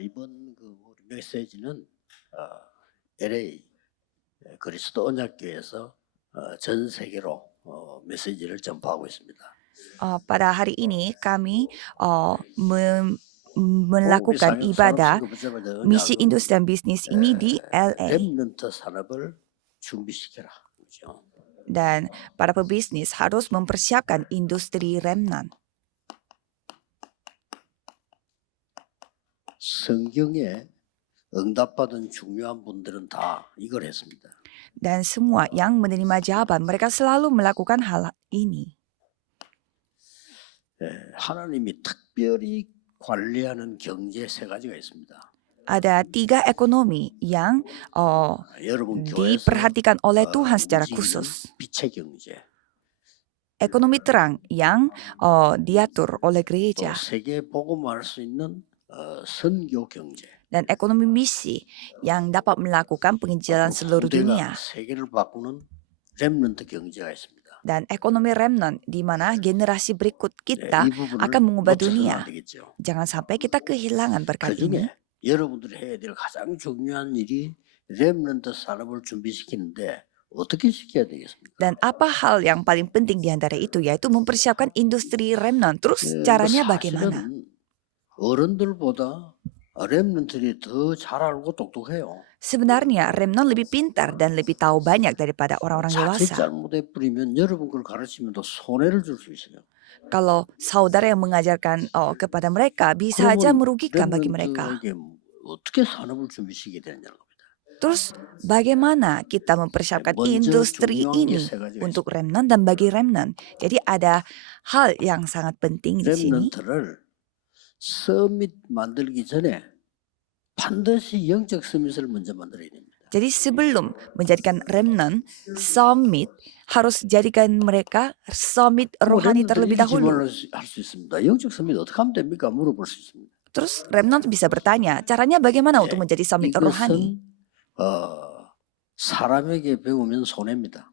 이번 우리 메시지는 LA 그리스도 언약교회에서 전 세계로 메시지를 전파하고 있습니다. Pada hari ini kami 우리 melakukan ibadah 산업 붙잡아야 misi industri dan bisnis ini di LA. 렘넌트 산업을 준비시켜라. 그죠? Dan para pebisnis harus mempersiapkan industri remnant. 성경에 응답받은 중요한 분들은 다 이걸 했습니다. Dan semua yang menerima jawaban mereka selalu melakukan hal ini. 하나님이 특별히 관리하는 경제 세 가지가 있습니다. Ada 3 ekonomi yang 여러분 교회에서 diperhatikan oleh Tuhan secara 움직이는 khusus. 빛의 경제, Ekonomi terang yang diatur oleh 또 gereja. 세계 복음화할 수 있는 선교 경제. Dan ekonomi misi yang dapat melakukan penginjilan seluruh dunia. 세계를 바꾸는 렘넌트 경제가 있습니다. Dan ekonomi remnant di mana generasi berikut kita 이 부분을 akan mengubah 놓쳐서는 dunia. 안 되겠죠. Jangan sampai kita kehilangan berkat ini. 그중에 여러분들이 해야 될 가장 중요한 일이 렘넌트 산업을 준비시키는데 어떻게 시켜야 되겠습니까? Dan apa hal yang paling penting di antara itu yaitu mempersiapkan industri remnant. Terus caranya bagaimana? 사실은 어른들보다 렘넌트들이 더 잘 알고 똑똑해요. Sebenarnya remnant lebih pintar dan lebih tahu banyak daripada orang-orang 자칫 dewasa. 잘못해 뿌리면 여러분 걸 가르치면 더 손해를 줄 수 있어요. Kalau saudara yang mengajarkan kepada mereka bisa saja merugikan bagi mereka. 렘넌트에게 어떻게 산업을 준비시키게 되느냐는 겁니다. Terus bagaimana kita mempersiapkan industri ini untuk remnant dan bagi remnant? Jadi ada hal yang sangat penting di sini. 렘넌트를 서밋 만들기 전에 반드시 영적 서밋을 먼저 만들어야 됩니다. Jadi sebelum menjadikan remnant summit harus jadikan mereka summit rohani terlebih dahulu. 할수 있습니다. 영적 서밋 어떻게 하면 됩니까? 물어볼 수 있습니다. Terus remnant bisa bertanya, caranya bagaimana untuk menjadi summit rohani? 사람에게 배우면 손해입니다.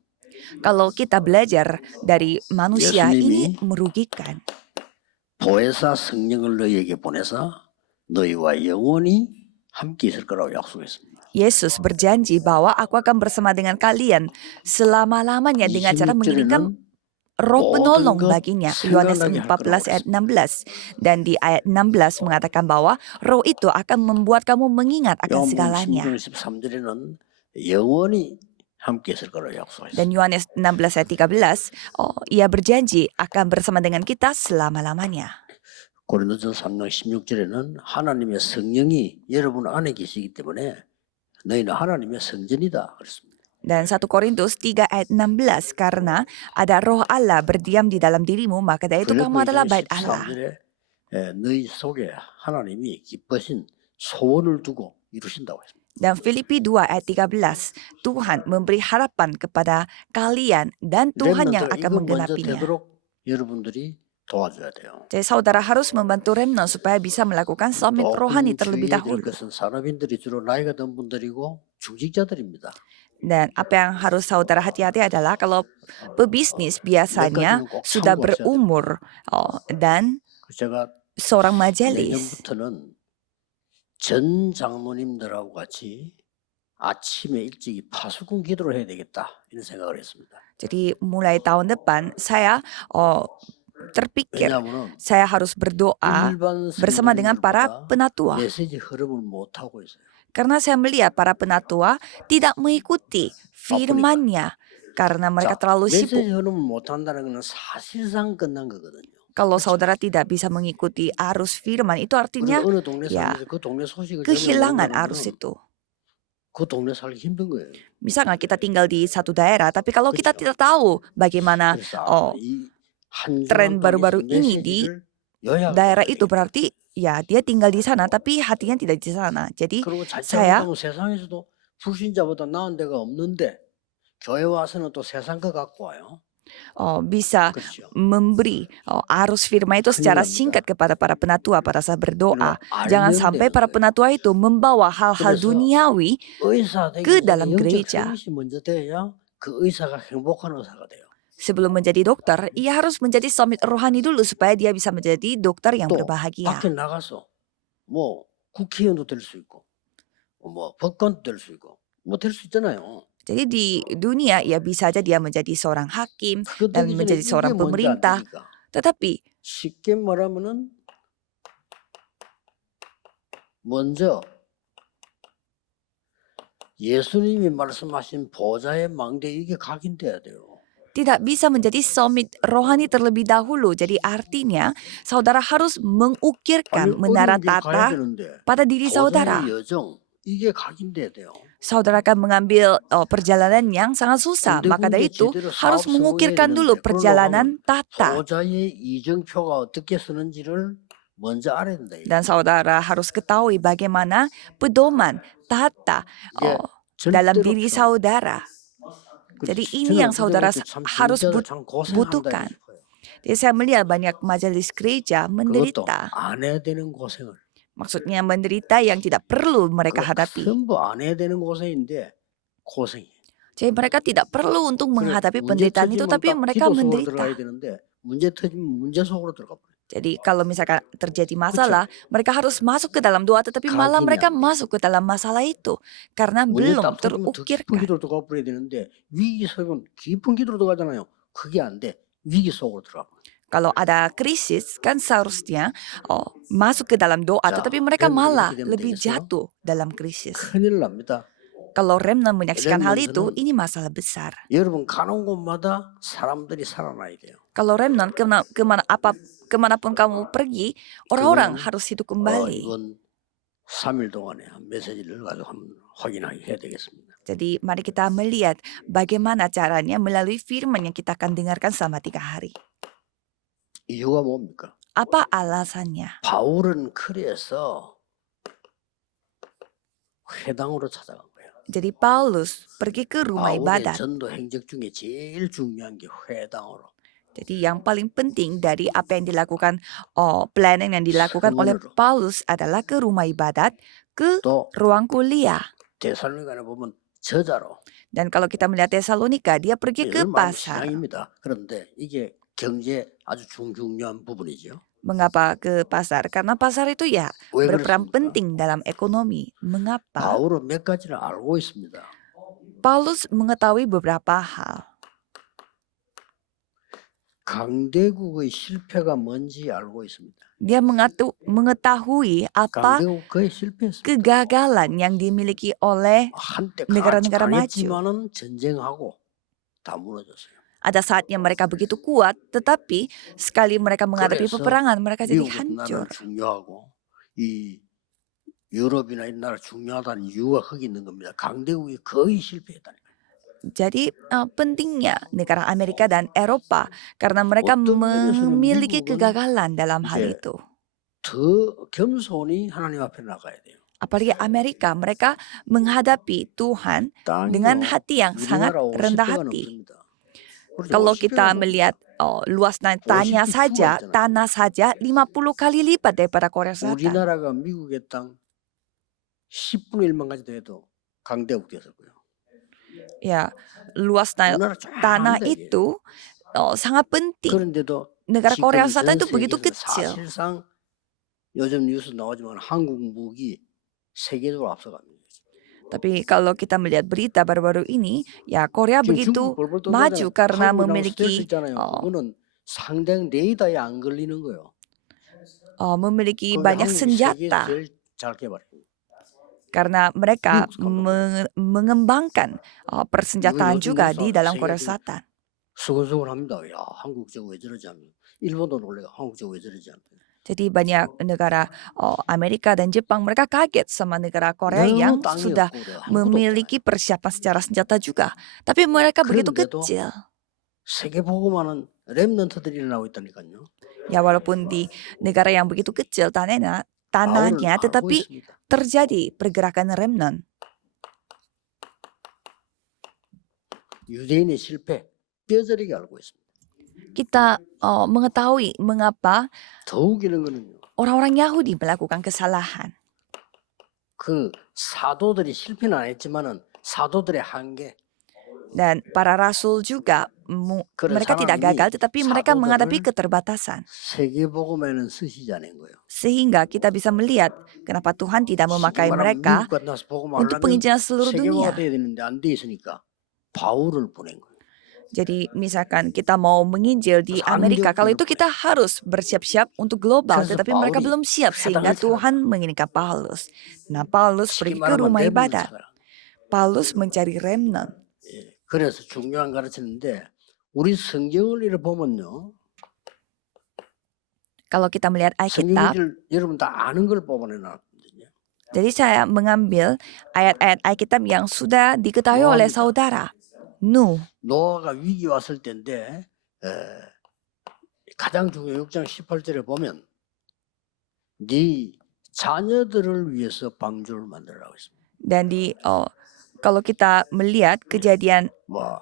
Kalau kita belajar dari manusia ini merugikan. 보혜사 성령을 너희에게 보내서 너희와 영원히 함께 있을 거라고 약속했습니다. Yesus berjanji bahwa aku akan bersama dengan kalian selama-lamanya dengan cara mengirimkan roh penolong baginya. Yohanes 14 ayat 16. Dan di ayat 16 mengatakan bahwa roh itu akan membuat kamu mengingat akan segalanya. 13절에는 영원히 함께 있을 거라고 약속했습니다. Dan Yohanes 16 ayat 13, ia berjanji akan bersama dengan kita selama-lamanya. 고린도전 3장 16절에는 하나님의 성령이 여러분 안에 계시기 때문에 너희는 하나님의 성전이다 그랬습니다. Dan 1 Korintus 3 ayat 16, karena ada roh Allah berdiam di dalam dirimu, maka dari itu kamu adalah bait Allah. 너희 속에 하나님이 기쁘신 소원을 두고 이루신다고 했습니다. Dan Filipi 2 ayat 13, Tuhan memberi harapan kepada kalian dan Tuhan yang akan menggenapinya. 여러분들이 도와줘야 돼요. Jadi saudara harus membantu remnant supaya bisa melakukan summit rohani terlebih dahulu. 것은 산업인들이 주로 나이가 든 분들이고 중직자들입니다. Dan apa yang harus saudara hati-hati adalah kalau pebisnis biasanya sudah berumur dan seorang majelis. 내년부터는 전 장로님들하고 같이 아침에 일찍이 파수꾼 기도를 해야 되겠다 이런 생각을 했습니다. Jadi mulai tahun depan saya terpikir saya harus berdoa bersama dengan para penatua. Karena saya melihat para penatua tidak mengikuti firman-Nya karena mereka terlalu sibuk. Kalau saudara tidak bisa mengikuti arus firman, itu artinya ya kehilangan arus itu. Misalnya kita tinggal di satu daerah, tapi kalau kita tidak tahu bagaimana tren baru-baru ini di daerah itu, berarti ya dia tinggal di sana tapi hatinya tidak di sana. Jadi saya bisa memberi arus firman itu secara singkat kepada para penatua pada saat berdoa. Jangan sampai para penatua itu membawa hal-hal duniawi ke dalam gereja. Sebelum menjadi dokter, ia harus menjadi summit rohani dulu supaya dia bisa menjadi dokter yang berbahagia. 국회의원도 될 수 있고, 뭐 법관도 될 수 있고, 뭐 될 수 있잖아요. Jadi di dunia ya bisa aja dia menjadi seorang hakim 그거 dan 되기 전에 menjadi 이게 seorang 먼저 안 pemerintah. 되니까. Tetapi 쉽게 말하면은 먼저 예수님이 말씀하신 보좌의 망대 이게 각인돼야 돼요. tidak bisa menjadi summit rohani terlebih dahulu. Jadi artinya saudara harus 아니 mengukirkan, 어려운 길 가야 menara-tata 되는데 pada diri saudara. 보좌의 여정 이게 각인돼야 돼요. Saudara akan mengambil perjalanan yang sangat susah. 군데 Maka 군데 dari itu 제대로 harus 사업 성공해야 mengukirkan dulu 되는데 그러려고 하면 perjalanan tata. 보좌의 이정표가 어떻게 쓰는지를 먼저 알아야 된다. Dan saudara harus ketahui bagaimana pedoman tata 이게 dalam 절대로 diri 필요합니다. saudara. Jadi ini yang saudara harus 참 고생한다 butuhkan. 싶어요. Jadi saya melihat banyak majelis gereja 그것도 menderita. 안 해야 되는 고생을. Maksudnya menderita yang tidak perlu mereka 그거 hadapi. 전부 안 해야 되는 고생인데 고생이. Jadi mereka tidak perlu untuk menghadapi 문제 penderitaan itu, 터지면 tapi 딱 mereka 기도 속으로 menderita. 들어가야 되는데 문제 터지면 문제 속으로 들어가 버려요. Jadi kalau misalkan terjadi masalah, mereka harus masuk ke dalam doa, tetapi malah 각인이 mereka 안 돼. masuk ke dalam masalah itu karena 문제 belum 딱 터지면 더 깊은 terukirkan. 기도로 들어가 버려야 되는데 위기 속은 깊은 기도로 들어가잖아요. 그게 안 돼. 위기 속으로 들어가. Kalau ada krisis kan seharusnya masuk ke dalam doa, 자, tetapi mereka 그런데 malah 이렇게 되면 lebih 되겠어요? jatuh dalam krisis. 큰일 납니다. Kalau remnant menyaksikan hal itu, remnant는 ini masalah besar. 여러분 가는 곳마다 사람들이 살아나야 돼요. Kalau remnant kemanapun kamu pergi, orang-orang harus hidup kembali. 이번 3일 동안에 한 메시지를 가지고 한번 확인하게 해야 되겠습니다. Jadi mari kita melihat bagaimana caranya melalui firman yang kita akan dengarkan selama 3 hari. 이유가 뭡니까? Apa alasannya? 바울은 그래서 회당으로 찾아간 거예요. Jadi Paulus pergi ke rumah 바울의 ibadat. 전도 행적 중에 제일 중요한 게 회당으로. Jadi yang paling penting dari apa yang dilakukan, planning yang dilakukan oleh 성문으로. Paulus adalah ke rumah ibadat, ke 또 ruang kuliah. 데살로니가에 보면 저자로. Dan kalau kita melihat Tesalonika, dia pergi ke 얼마나 pasar. 신앙입니다. 그런데 이게 경제 아주 중요한 부분이죠. Mengapa ke pasar? Karena pasar itu ya 왜 berperan 그렇습니까? penting dalam ekonomi. Mengapa? 바울은 몇 가지를 알고 있습니다. Paulus mengetahui beberapa hal. 강대국의 실패가 뭔지 알고 있습니다. Dia mengetahui apa 강대국 거의 실패했습니다. kegagalan yang dimiliki oleh 한때 negara-negara maju. 강했지만은 전쟁하고 다 무너졌어요. Ada saatnya mereka begitu kuat, tetapi sekali mereka menghadapi 그래서 peperangan, mereka jadi 미국 hancur. 나라는 중요하고 이 유럽이나 이 나라 중요하다는 이유가 거기 있는 겁니다. 강대국이 거의 실패했다는 거예요. Jadi pentingnya negara Amerika dan Eropa karena mereka 어떤 면에서는 memiliki 미국은 kegagalan dalam hal 이제 itu. 더 겸손히 하나님 앞에 나가야 돼요. Apalagi Amerika, mereka menghadapi Tuhan dengan 땅이요, hati yang sangat 우리나라 rendah 50배가 hati. 넘습니다. 그렇죠? Kalau 50배가 kita 넘- melihat luas tanahnya 50 saja, 있잖아요. tanah saja 50 kali lipat daripada Korea Selatan. 우리나라가 미국의 땅 10분의 1만 가지도 해도 강대국 됐었고요. Ya, luas 우리나라 tanah 쫙한데 이게. itu sangat penting. 그런데도 Negara Korea 지금 Selatan 전 itu begitu 세계에서 kecil. 사실상 요즘 뉴스 나오지만 한국 무기 세계적으로 앞서갑니다. Tapi kalau kita melihat berita baru-baru ini, ya Korea 지금 begitu 중국 벌벌 maju 떠다니잖아요. karena 한국이랑 스텔스 memiliki 있잖아요. 그거는 상대방 레이더에 안 걸리는 거예요. memiliki 그게 banyak 한국이 세계에서 senjata 제일 잘 개발해요. karena mereka 미국 mengembangkan persenjataan 요즘 juga 뉴스 di 나와서 dalam 세계가 Korea 지금 Selatan. 수근수근합니다. 야, 한국 저거 왜 저러지 않는? 일본도 놀래요. 한국 저거 왜 저러지 않는? Jadi banyak negara Amerika dan Jepang mereka kaget sama negara Korea 너무 yang 땅이 sudah 없고 그래요. 아무것도 memiliki persiapan secara senjata juga. Tapi mereka begitu 그런데도 kecil. 세계 보고만은 렘넌트들이 일어나고 있다니까요. Ya walaupun di negara yang begitu kecil tanahnya, 바울은 알고 tetapi 있습니다. terjadi pergerakan remnant. 유대인의 실패 뼈저리게 알고 있습니다. Kita mengetahui mengapa 더욱 이런 거는요. orang-orang Yahudi melakukan kesalahan. 그 사도들이 실패는 안 했지만은 사도들의 한계 Dan para rasul juga 그런 mereka tidak 상황이니 gagal, tetapi mereka menghadapi 사도들을 keterbatasan. 세계복음에는 쓰시지 않은 거예요. Sehingga kita bisa melihat kenapa Tuhan tidak 쉽게 memakai 말하면 mereka 미국 같은 데서 untuk 복음하려면 penginjilan seluruh 세계화가 dunia. 돼야 되는데 안 돼 있으니까 바울을 보낸 거예요. Jadi misalkan kita mau menginjil di Terus Amerika, kalau itu Antiochus kita harus bersiap-siap untuk global, 그래서 tetapi mereka 바울이 belum siap sehingga 회당을 Tuhan 찾았다. mengirimkan Paulus. Nah, Paulus 쉽게 pergi ke 말하면 rumah 렘넌트 ibadat. 찾아라. Paulus mencari remnant. 예, 그래서 중요한 가르치는데 우리 성경을 이렇게 보면요. Kalau kita melihat 성경 Alkitab, 구절 여러분 다 아는 걸 뽑아내놨거든요. jadi saya mengambil ayat-ayat Alkitab yang sudah diketahui oleh 노아입니다. saudara. Nuh. 노아가 위기 왔을 때인데 가장 중요한 6장 18절에 보면 네 자녀들을 위해서 방주를 만들라고 했습니다. Dan kalau kita melihat kejadian 뭐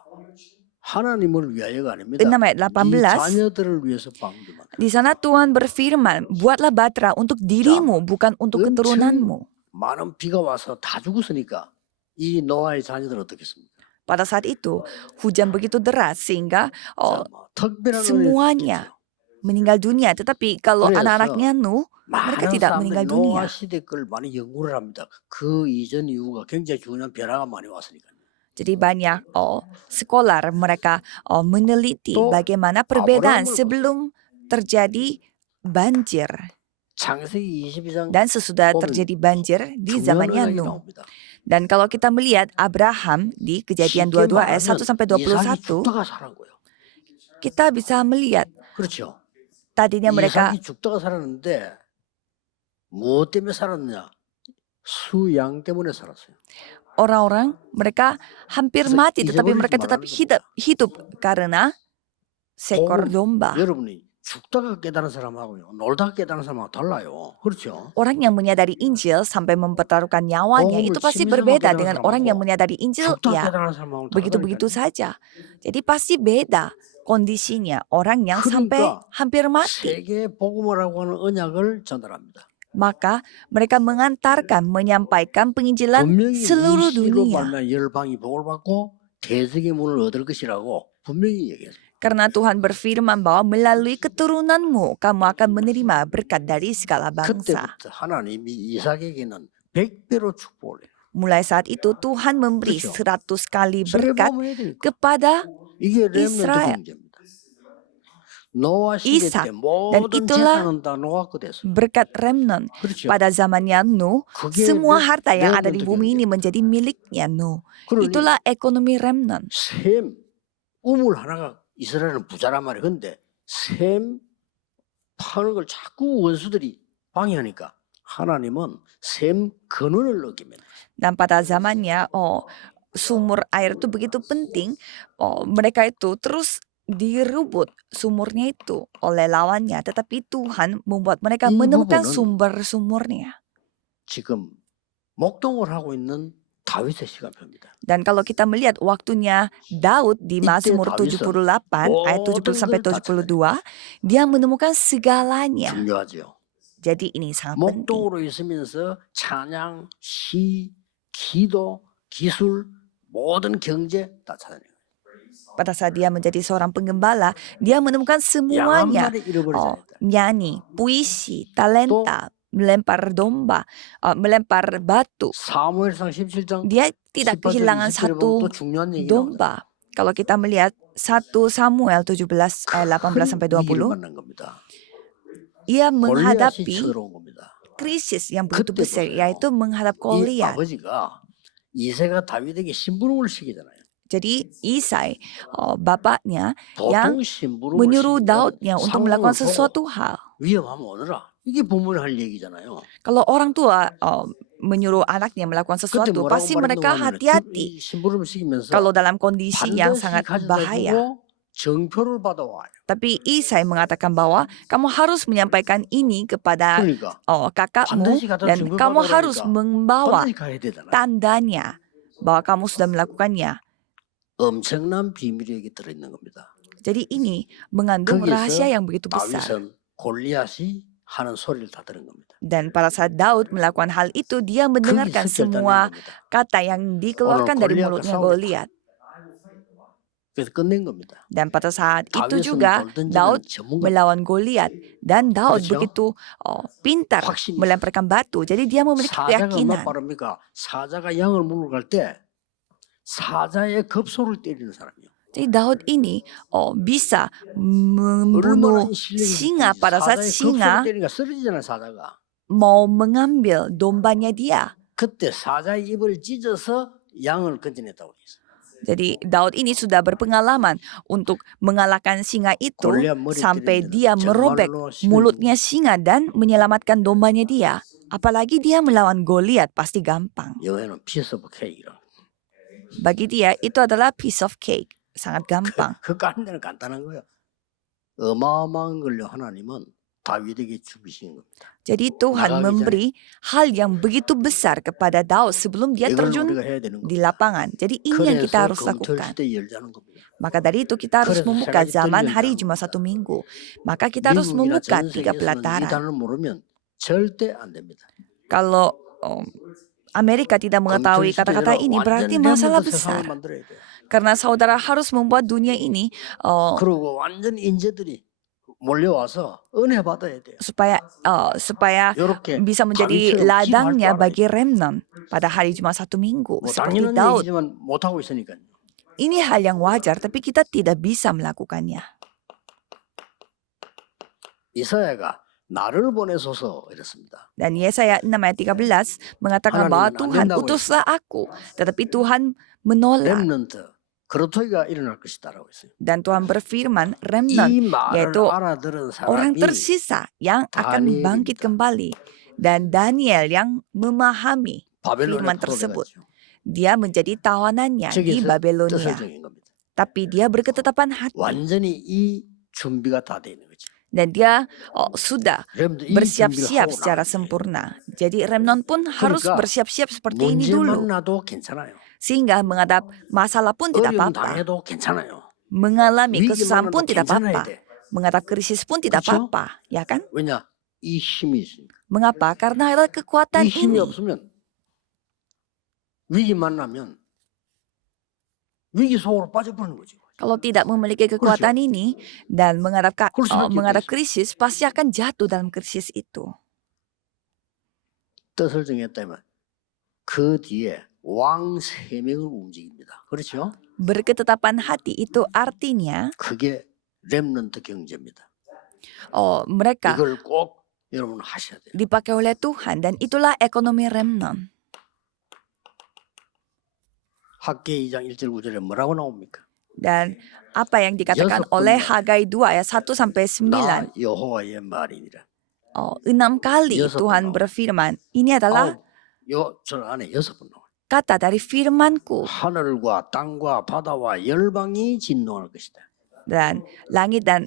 하나님을 위하여가 아닙니다. 6 ayat 네 18, 자녀들을 위해서 방주 만들. di sana Tuhan berfirman, buatlah batra untuk dirimu, bukan untuk keturunanmu. 많은 비가 와서 다 죽었으니까 이 노아의 자녀들 어떻겠습니까? Pada saat itu, hujan begitu deras sehingga 자, 뭐 특별한 semuanya meninggal dunia. Tetapi kalau 그래서 anak-anaknya Nuh, mereka 많은 tidak 사람들이 meninggal 노아 dunia. 시대 걸 많이 연구를 합니다. 그 이전 이후가 굉장히 중요한 변화가 많이 왔으니까. Jadi banyak sekolah mereka meneliti 또 bagaimana perbedaan 아브라함을 sebelum terjadi banjir 창세기 22장 dan sesudah 보면 terjadi banjir di 중요한 zamannya 언약이 Nuh. 나옵니다. Dan kalau kita melihat Abraham di Kejadian 쉽게 22 ayat 1 말하면 sampai 이삭이 21, 죽다가 살은 거예요. kita bisa melihat 그렇죠. tadinya mereka 이삭이 죽다가 살았는데 무엇 때문에 살았느냐? 수양 때문에 살았어요. orang-orang mereka hampir 그래서 mati tetapi 잊어버리지 mereka tetap 말라는 hidup karena seekor 복음, domba. 여러분이 죽다가 깨달은 사람하고요, 놀다가 깨달은 사람하고 달라요. 그렇죠? Orang yang menyadari Injil sampai mempertaruhkan nyawanya 복음을 itu pasti 치면서 berbeda 깨달은 dengan orang yang 사람하고 menyadari Injil 죽다가 ya 깨달은 사람하고 begitu-begitu 다르다니까요. saja. Jadi pasti beda kondisinya orang yang sampai 그러니까 hampir mati. 세계 복음이라고 하는 언약을 전달합니다. Maka mereka mengantarkan, menyampaikan penginjilan 분명히 이 seluruh 씨로 dunia. 말미암아 열방이 복을 받고 대적의 문을 얻을 것이라고 분명히 얘기했습니다. Karena Tuhan berfirman bahwa melalui keturunanmu kamu akan menerima berkat dari segala bangsa. 그때부터 하나님이 이삭에게는 100배로 축복을 해요. Mulai saat itu Tuhan memberi 그렇죠. 100 kali 세계 berkat 복음을 해야 되니까. kepada 이게 렘넌트 이스라엘. 경제입니다. 노아 시대 이삭. 때 모든 itulah 재산은 다 노아 거 됐어요. berkat remnant. 그렇죠. Pada zamannya Nuh, 그게 semua harta yang ada 렘넌트 di bumi 경제. ini menjadi miliknya Nuh. 그러니 Itulah ekonomi remnant. 셈 우물 하나가 이스라엘은 부자란 말이에요. 근데 셈 파는 걸 자꾸 원수들이 방해하니까 하나님은 셈 근원을 어기면 Dan pada zamannya, sumur air itu begitu penting. Mereka itu terus direbut sumurnya itu oleh lawannya. Tetapi Tuhan membuat mereka 이 menemukan 부분은 sumber-sumurnya. 지금 목동을 하고 있는 다윗의 시간표입니다. Dan kalau kita melihat waktunya Daud di 이때 Mazmur 다윗은 78 ayat 70 sampai 모든 것을 다 72, dia menemukan segalanya. 중요하죠. Jadi ini sangat penting. 목동으로 있으면서 찬양, 시, 기도, 기술, 모든 경제 다 찾아내요. Pada saat dia menjadi seorang penggembala, dia menemukan 양 한 semuanya. 마리 잃어버리지 않았다. Nyanyi, puisi, talenta, melempar domba, melempar batu. 사무엘상 17장 Dia tidak 18절 kehilangan 20절에 보면 또 satu 중요한 얘기 나옵니다. domba. Kalau kita melihat 1 Samuel 17 ayat 18 sampai 큰 위기를 20, 만난 겁니다. ia 골리앗이 menghadapi 쳐들어온 겁니다. krisis yang begitu 그때 besar, 보세요. yaitu menghadap 이 Goliat. 아버지가 이새가 다윗에게 심부름을 시키잖아요. Jadi Isai, bapaknya yang 보통 심부름을 menyuruh 시키면 Daudnya untuk melakukan 상황을 보고 sesuatu hal. 위험하면 오너라. 이게 부모님 할 얘기잖아요. Kalau orang tua menyuruh anaknya melakukan 그때 sesuatu, 뭐라고 pasti mereka 말했냐면 hati-hati 심부름을 시키면서 kalau dalam kondisi yang 반드시 sangat 가져다 bahaya. 주고 정표를 받아와요. Tapi Isai mengatakan bahwa kamu harus menyampaikan ini kepada 그러니까 kakakmu 반드시 갖다 dan 정표 kamu harus 받아오라니까 membawa 반드시 가야 되잖아요. tandanya bahwa kamu sudah melakukannya. 엄청난 비밀이 여기 들어있는 겁니다. Jadi ini mengandung rahasia 거기에서 yang begitu besar. 다윗은 골리앗이 하는 소리를 다 들은 겁니다. Dan pada saat Daud melakukan hal itu, dia 거기서 mendengarkan 결단된 semua 겁니다. kata yang dikeluarkan dari Golliat mulutnya 싸우겠다. Goliat. 그래서 끝낸 겁니다. Dan pada saat itu 다윗은 juga 돌 던지는 Daud 전문가. melawan Goliat dan Daud 그렇죠? begitu pintar 확신이 melemparkan batu. Jadi dia memiliki 사자가 얼마나 keyakinan. 빠릅니까? 사자가 양을 물러 갈 때 사자의 급소를 때리는 사람이요. Jadi Daud ini bisa 얼마나 membunuh 실력이 singa 있든지 pada saat 사자의 급소를 singa 때리니까 쓰러지잖아요, 사자가. mau mengambil dombanya dia. 그때 사자의 입을 찢어서 양을 건져냈다고 했어요. Jadi Daud ini sudah berpengalaman untuk mengalahkan singa itu 골리앗 머리 sampai 때리는 dia merobek 정말로 실력이 mulutnya singa dan menyelamatkan dombanya dia. Apalagi dia melawan Goliat pasti gampang. 영어에는 piece of cake이라고. Bagi dia itu adalah piece of cake. Sangat gampang. 그 까는 데는 간단한 거예요. 어마어마한 걸요 하나님은 다윗에게 주신 겁니다. Jadi Tuhan 나가기 memberi hal yang begitu besar kepada Daud sebelum dia 이걸 terjun 우리가 해야 되는 di 겁니다. lapangan. Jadi ini yang kita 그래서 harus 금토일 lakukan. 시대 열자는 겁니다. Maka dari itu kita harus 그래서 membuka 세가지 zaman 뜰 hari 열자는 Jumat 겁니다. satu minggu. Maka kita harus 미국이나 membuka 전 3 세계에서는 이 pelataran. 단어를 모르면 절대 안 됩니다. Kalau Amerika tidak mengetahui 금토일 kata-kata 시대에는 ini berarti 완전 masalah 렘넌트 세상을 besar. 만들어야 돼요. Karena saudara harus membuat dunia ini 그리고 완전 인재들이 몰려와서 은혜 받아야 돼요. supaya 이렇게 bisa menjadi 다윗처럼 ladangnya 기도할 줄 bagi remnant pada hari Jumat satu minggu. 뭐 Seperti 당연한 Daud. 얘기지만 못하고 있으니까요. Ini hal yang wajar tapi kita tidak bisa melakukannya. 이사야가 나를 보내소서 이랬습니다. Dan Yesaya 6 ayat 13 mengatakan bahwa 하나님은 안 Tuhan 된다고 utuslah aku. Tetapi Tuhan menolak. 렘넌트 그렇토이가 일어날 것이다라고 했어요. Dan Tuhan berfirman remnant 이 말을 yaitu 알아들은 orang 사람이 tersisa yang akan bangkit 다니엘입니다. kembali. Dan Daniel yang memahami firman 바벨론에 tersebut. 포로돼가지고 Dia menjadi tawanannya di 저기서 뜻을 Babelonia. 정인 겁니다. Tapi dia berketetapan hati. 완전히 이 준비가 다 돼 있는 거죠. Dan dia sudah 렘넌트 이 준비를 bersiap-siap 하고 secara 나면 sempurna. Jadi remnant pun harus 그러니까 bersiap-siap seperti ini 문제 dulu. 만나도 괜찮아요. Sehingga menghadap masalah pun tidak 어려움 apa-apa. 당해도 괜찮아요. Mengalami 위기 kesusahan pun 만나도 tidak 괜찮아야 apa-apa. 돼. Menghadap krisis pun tidak 그렇죠? apa-apa. Ya kan? 왜냐? 이 힘이 있으니까. Mengapa? Karena ada kekuatan 이 힘이 ini. 없으면 위기 만나면 위기 속으로 빠져버리는 거죠. Kalau tidak memiliki kekuatan ini dan menghadap 그렇죠. krisis, pasti akan jatuh dalam krisis itu. 뜻을 정했다면 그 뒤에 왕 3명을 움직입니다. 그렇죠? Berketetapan hati itu artinya 그게 렘넌트 경제입니다. mereka 이걸 꼭 여러분 하셔야 돼요. dipakai oleh Tuhan dan itulah ekonomi remnant. 학계 2장 1절 9절에 뭐라고 나옵니까? Dan apa yang dikatakan 여섯 oleh 번이나. Hagai 2 ayat 1 sampai 9. 나 여호와의 말이니라. 6 kali 여섯 Tuhan 번 berfirman. Ini adalah 저 안에 6번 나와요. kata dari firman-Ku. 하늘과 땅과 바다와 열방이 진동할 것이다. Dan langit dan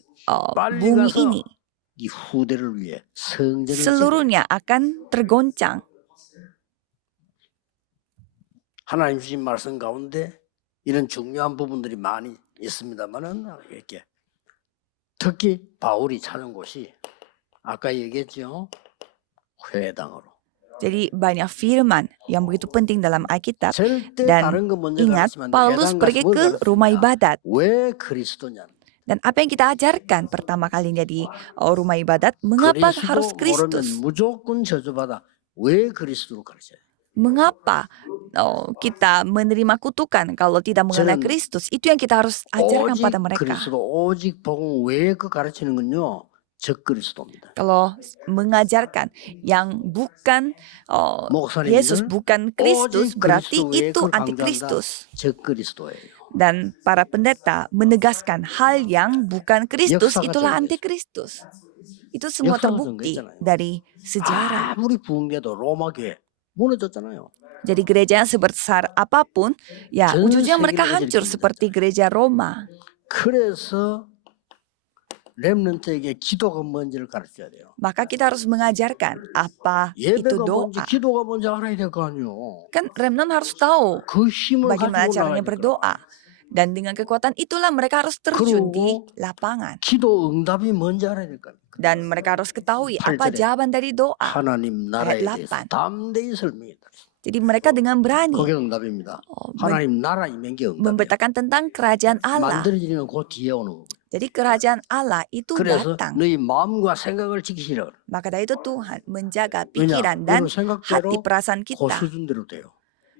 빨리 bumi 가서 ini 이 후대를 위해 성전을 짓는 seluruhnya akan tergoncang. 하나님 주신 말씀 가운데 이런 중요한 부분들이 많이 있습니다만은 이렇게 특히 바울이 찾은 곳이 아까 얘기했죠. 회당으로. Jadi banyak firman yang begitu penting dalam Alkitab. 절대 Dan 다른 거 먼저 Ingat, 가르치면 안 돼. Paulus 회당 pergi 가서 뭘 ke rumah 가르치냐? ibadat. 왜 그리스도냐? Dan apa yang kita ajarkan pertama kalinya di rumah ibadat? Mengapa harus 그리스도 Kristus? 모르면 무조건 저주받아. 왜 그리스도로 가르쳐야 돼? Mengapa kita menerima kutukan kalau tidak mengenal 저는 Kristus? Itu yang kita harus ajarkan 오직 pada mereka. 그리스도 오직 복음 왜 그 가르치는 건요? 적 그리스도입니다. Kalau mengajarkan yang bukan Yesus, 목사님들 bukan Kristus, 오직 berarti 그리스도 왜 itu 그걸 강조한다? antikristus. 적 그리스도예요. Dan para pendeta menegaskan hal yang bukan Kristus 역사가 itulah 정해져. antikristus. Itu semua 역사가 terbukti 정해졌잖아요. dari sejarah. 아무리 부흥돼도 로마 교회 무너졌잖아요. Jadi gereja yang sebesar apapun, ya 전 ujungnya mereka 세계를 hancur 일으킵니다. seperti gereja Roma. 그래서 렘넌트에게 기도가 뭔지를 가르쳐야 돼요. Maka kita harus mengajarkan apa itu 예배가 doa. 뭔지 기도가 뭔지 알아야 될 거 아니에요. Kan remnant harus tahu 그 힘을 bagaimana 가지고 caranya 나가니까. berdoa. Dan dengan kekuatan itulah mereka harus terjun di 그리고 lapangan. 기도 응답이 뭔지 알아야 될 거 아닙니까? Dan mereka harus ketahui apa 8절에 jawaban dari doa. 하나님 나라에 ayat 대해서 8. 담대히 설명했다. Jadi mereka dengan berani 그게 응답입니다. 하나님 나라 임한 게 응답이에요. memberitakan tentang kerajaan Allah. 만들어지는 그 뒤에 오는 거예요. Jadi kerajaan Allah itu 그래서 datang. 너희 마음과 생각을 지키시라. Maka dari itu Tuhan menjaga 왜냐? pikiran dan 여러분 생각대로 hati perasaan 그 kita. 수준대로 돼요.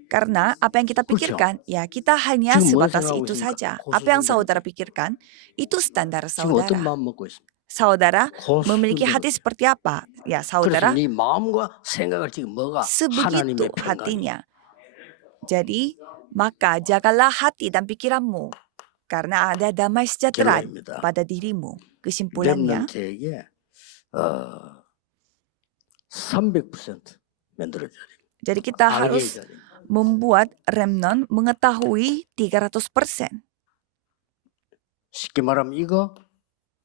Karena apa yang kita 그렇죠. pikirkan, ya kita hanya 지금 뭔 sebatas 생각하고 itu 있습니까? saja. 그 Apa yang 수준대로. saudara pikirkan, itu standar 지금 어떤 saudara. 마음 먹고 있습니까? Saudara 그 memiliki 수준대로. hati seperti apa? Ya, 그래서 saudara 네 마음과 생각을 지금 뭐가 하나님의 sebegitu 평강이. hatinya. Jadi, maka jagalah hati dan pikiranmu. Karena ada damai sejahtera 결론입니다. pada dirimu. Kesimpulannya, 렘넌트에게 300% 만들어줘야 됩니다. jadi kita 알게 harus 해줘야 됩니다. membuat remnant mengetahui 300%. 쉽게 말하면 이거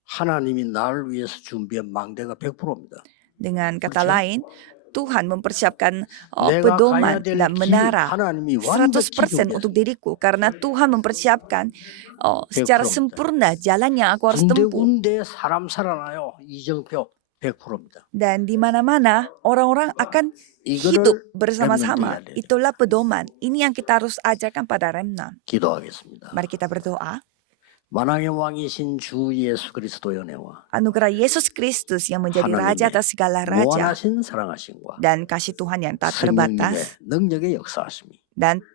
하나님이 나를 위해서 준비한 망대가 100%입니다. Dengan kata 그렇죠? lain, Tuhan mempersiapkan 내가 pedoman 가야 될 dan 길 menara 하나님이 완벽히 100% 준비했어요. untuk diriku. Karena Tuhan mempersiapkan secara 100%. sempurna jalan yang aku harus tempuh. 군데군데 사람 살아나요. 이정표 100%입니다. Dan di mana-mana orang-orang akan hidup 이거를 bersama-sama. remnant 해야 돼요. Itulah pedoman. Ini yang kita harus ajarkan pada remnant. 기도하겠습니다. Mari kita berdoa. 만왕의 왕이신 주 예수 그리스도의 은혜와 Anugerah Yesus Kristus yang menjadi Raja 하나님의 atas segala raja 무한하신 사랑하심과 dan kasih Tuhan yang tak terbatas 성령님의 능력의 역사하심이 dan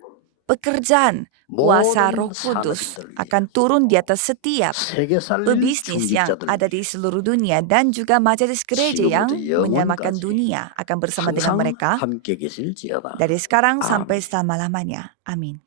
pekerjaan kuasa 모든 Roh Kudus 산업인들을 위해 akan turun di atas setiap 세계 살릴 pebisnis yang 중직자들 ada di seluruh dunia dan juga majelis gereja yang 지금부터 menyelamatkan 영원까지 dunia akan bersama dengan 항상 mereka 함께 계실지어다. dari sekarang 아멘. sampai selama-lamanya. Amin.